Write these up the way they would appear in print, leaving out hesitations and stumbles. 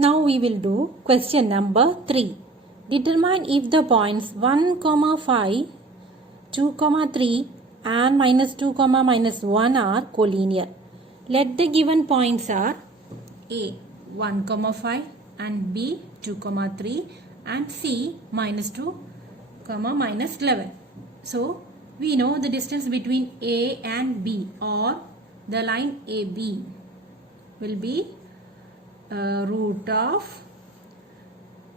Now we will do question number 3. Determine if the points 1, 5, 2, 3 and minus 2, minus 1 are collinear. Let the given points are A 1, 5 and B 2, 3 and C minus 2, minus 11. So we know the distance between A and B, or the line AB will be root of,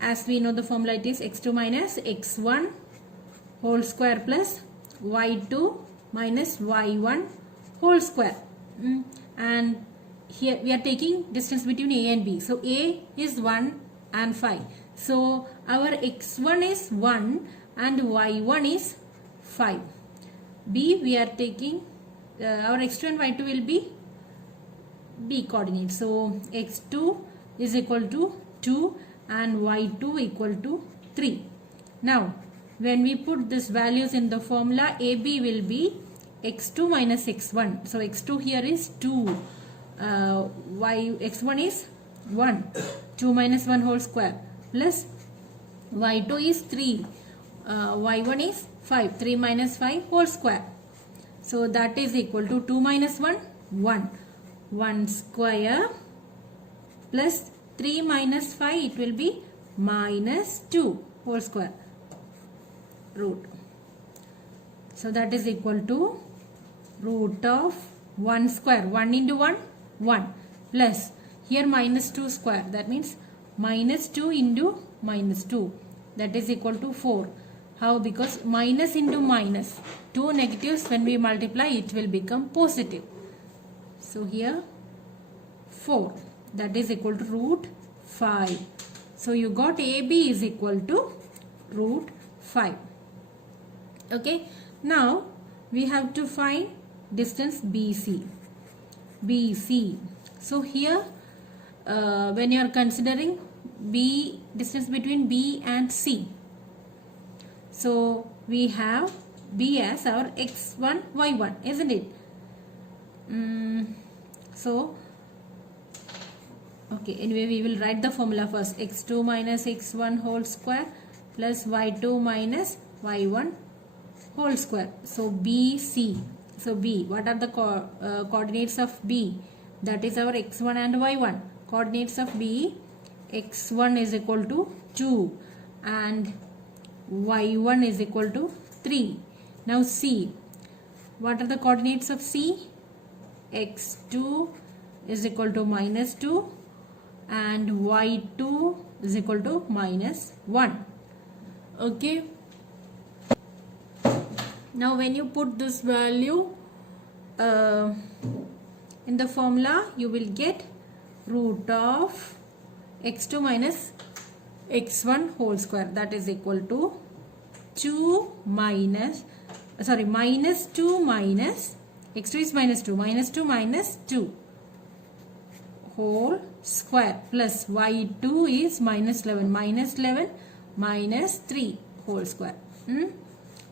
as we know the formula, it is x2 minus x1 whole square plus y2 minus y1 whole square. And here we are taking distance between A and B. So A is 1 and 5. So our x1 is 1 and y1 is 5. B we are taking, our x2 and y2 will be B coordinate. So x2 is equal to 2 and y2 equal to 3. Now when we put these values in the formula, AB will be x2 minus x1. So x2 here is 2. X1 is 1. 2 minus 1 whole square plus y2 is 3. Y1 is 5. 3 minus 5 whole square. So that is equal to 2 minus 1, 1. 1 square plus 3 minus 5, it will be minus 2 whole square root. So that is equal to root of 1 square. 1 into 1, 1 plus here minus 2 square. That means minus 2 into minus 2. That is equal to 4. How? Because minus into minus. 2 negatives, when we multiply, it will become positive. So here 4, that is equal to root 5. So you got AB is equal to root 5. Okay. Now we have to find distance BC. BC. So here when you are considering B, distance between B and C. So we have B as our x1, y1, isn't it? So okay, anyway we will write the formula first. x2 minus x1 whole square plus y2 minus y1 whole square. So BC. So B, what are the coordinates of B? That is our x1 and y1. Coordinates of B, x1 is equal to 2 and y1 is equal to 3. Now C, what are the coordinates of C? x2 is equal to minus 2 and y2 is equal to minus 1. Okay. Now when you put this value in the formula, you will get root of x2 minus x1 whole square. That is equal to 2 minus, minus 2 minus, x2 is minus 2, minus 2 minus 2 whole square plus y2 is minus 11, minus 11 minus 3 whole square.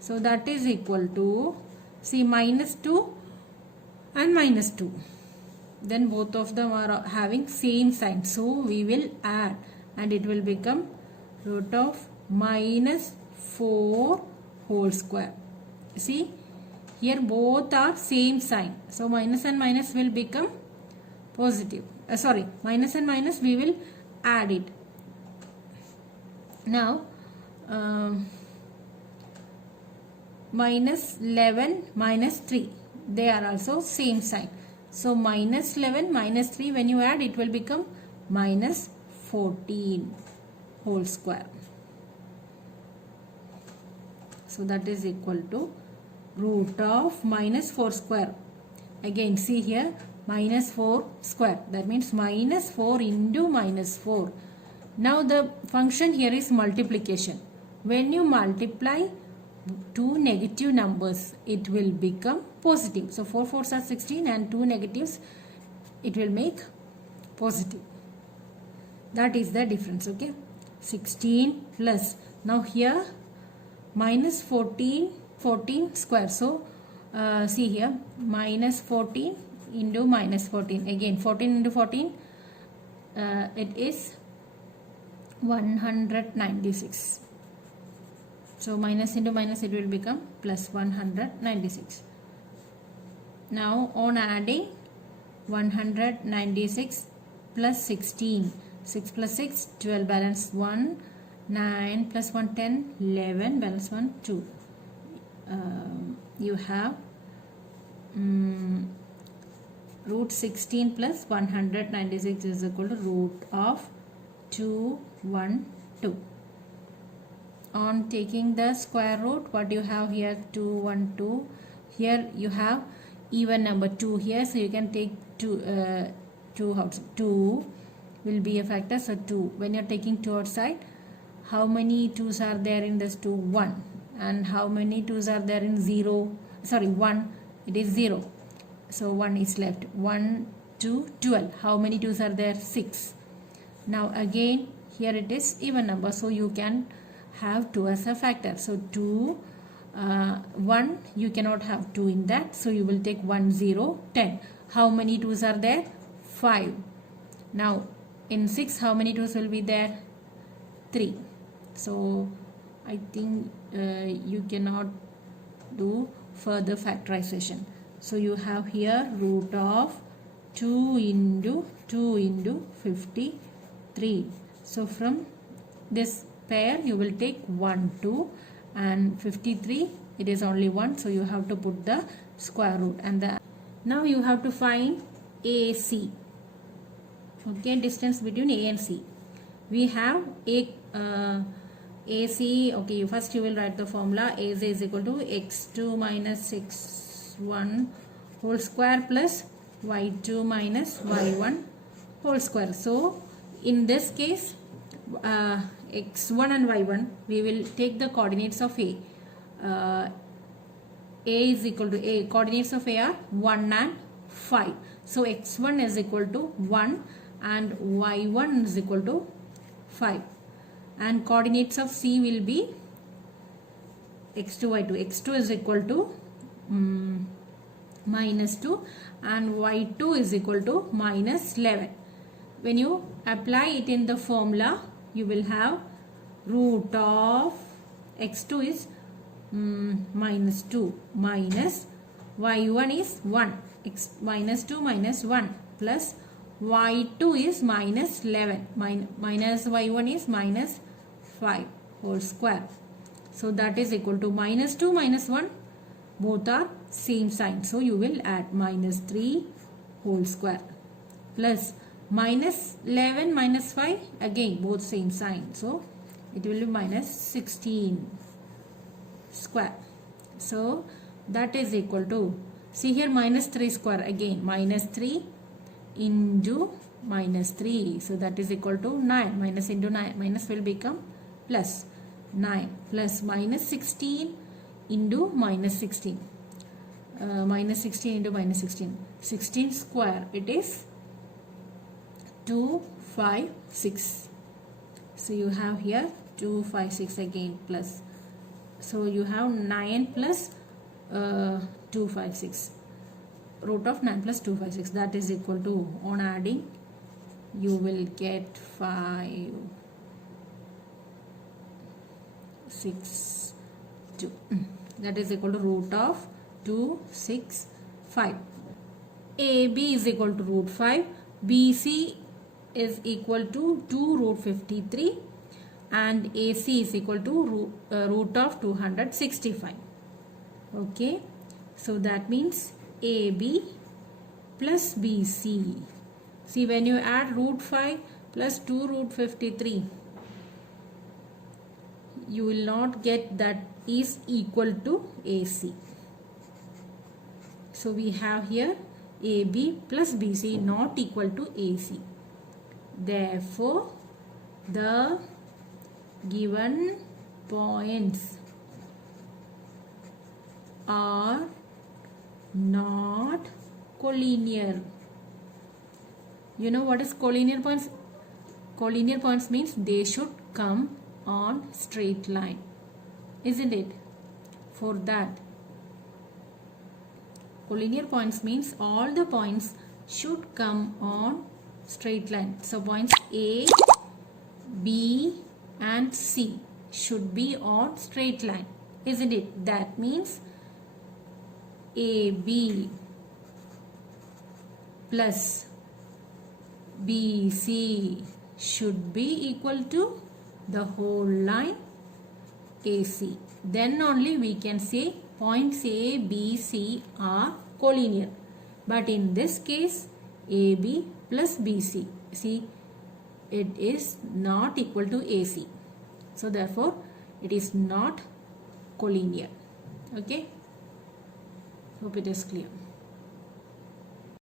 So that is equal to, see, minus 2 and minus 2. Then both of them are having same sign. So we will add and it will become root of minus 4 whole square. See, here both are same sign. So minus and minus will become positive. Minus and minus we will add it. Now minus 11 minus 3, they are also same sign. So minus 11 minus 3, when you add, it will become minus 14 whole square. So that is equal to root of minus 4 square. Again see here, minus 4 square. That means minus 4 into minus 4. Now the function here is multiplication. When you multiply two negative numbers, it will become positive. So 4 4s are 16 and two negatives, it will make positive. That is the difference. Okay. 16 plus, now here minus 14 square. So see here, minus 14 into minus 14. Again 14 into 14, it is 196. So minus into minus, it will become plus 196. Now on adding, 196 plus 16, 6 plus 6, 12, balance 1, 9 plus 1, 10, 11, balance 1, 2. You have root 16 plus 196 is equal to root of 212. On taking the square root, what you have here, 212. Here you have even number 2 here, so you can take 2 will be a factor, so 2. When you're taking 2 outside, how many 2's are there in this 2? 1. And how many 2's are there in 0? Sorry, 1. It is 0. So 1 is left. 1, 2, 12. How many 2's are there? 6. Now again, here it is even number, so you can have 2 as a factor. So 2, 1, you cannot have 2 in that, so you will take 1, 0, 10. How many 2's are there? 5. Now in 6, how many 2's will be there? 3. So I think you cannot do further factorization. So you have here root of 2 into 53. So from this pair you will take 1, 2, and 53, it is only 1, so you have to put the square root. And now you have to find AC. Okay, distance between A and C. We have AC. Okay, first you will write the formula. AC is equal to x2 minus x1 whole square plus y2 minus y1 whole square. So in this case, x1 and y1, we will take the coordinates of A. A is equal to A. Coordinates of A are 1 and 5. So x1 is equal to 1 and y1 is equal to 5. And coordinates of C will be x2, y2. x2 is equal to minus 2 and y2 is equal to minus 11. When you apply it in the formula, you will have root of x2 is minus 2 minus y1 is 1, x minus 2 minus 1 plus y2 is minus 11, minus y1 is minus 5 whole square. So that is equal to minus 2 minus 1, both are same sign, so you will add minus 3 whole square plus minus 11 minus 5, again both same sign, so it will be minus 16 square. So that is equal to, see here, minus 3 square, again minus 3 into minus 3, so that is equal to 9. Minus into 9, minus will become plus 9 plus minus 16 into minus 16, minus 16 into minus 16, 16 square, it is 256. So you have here 256 again plus, so you have 9 plus 256, root of 9 plus 256, that is equal to, on adding you will get 5, 6, 2, that is equal to root of 265. AB is equal to root 5, BC is equal to 2 root 53 and AC is equal to root of 265. Okay, so that means AB plus BC. See, when you add root 5 plus 2 root 53, you will not get that is equal to AC. So we have here AB plus BC not equal to AC. Therefore, the given points are not collinear. You know what is collinear points? Collinear points means they should come on straight line, isn't it? For that, collinear points means all the points should come on straight line. So points A, B, B and C should be on straight line, isn't it? That means AB plus BC should be equal to the whole line AC. Then only we can say points A, B, C are collinear. But in this case, AB plus BC, see, it is not equal to AC. So therefore, it is not collinear. Okay. Hope it is clear.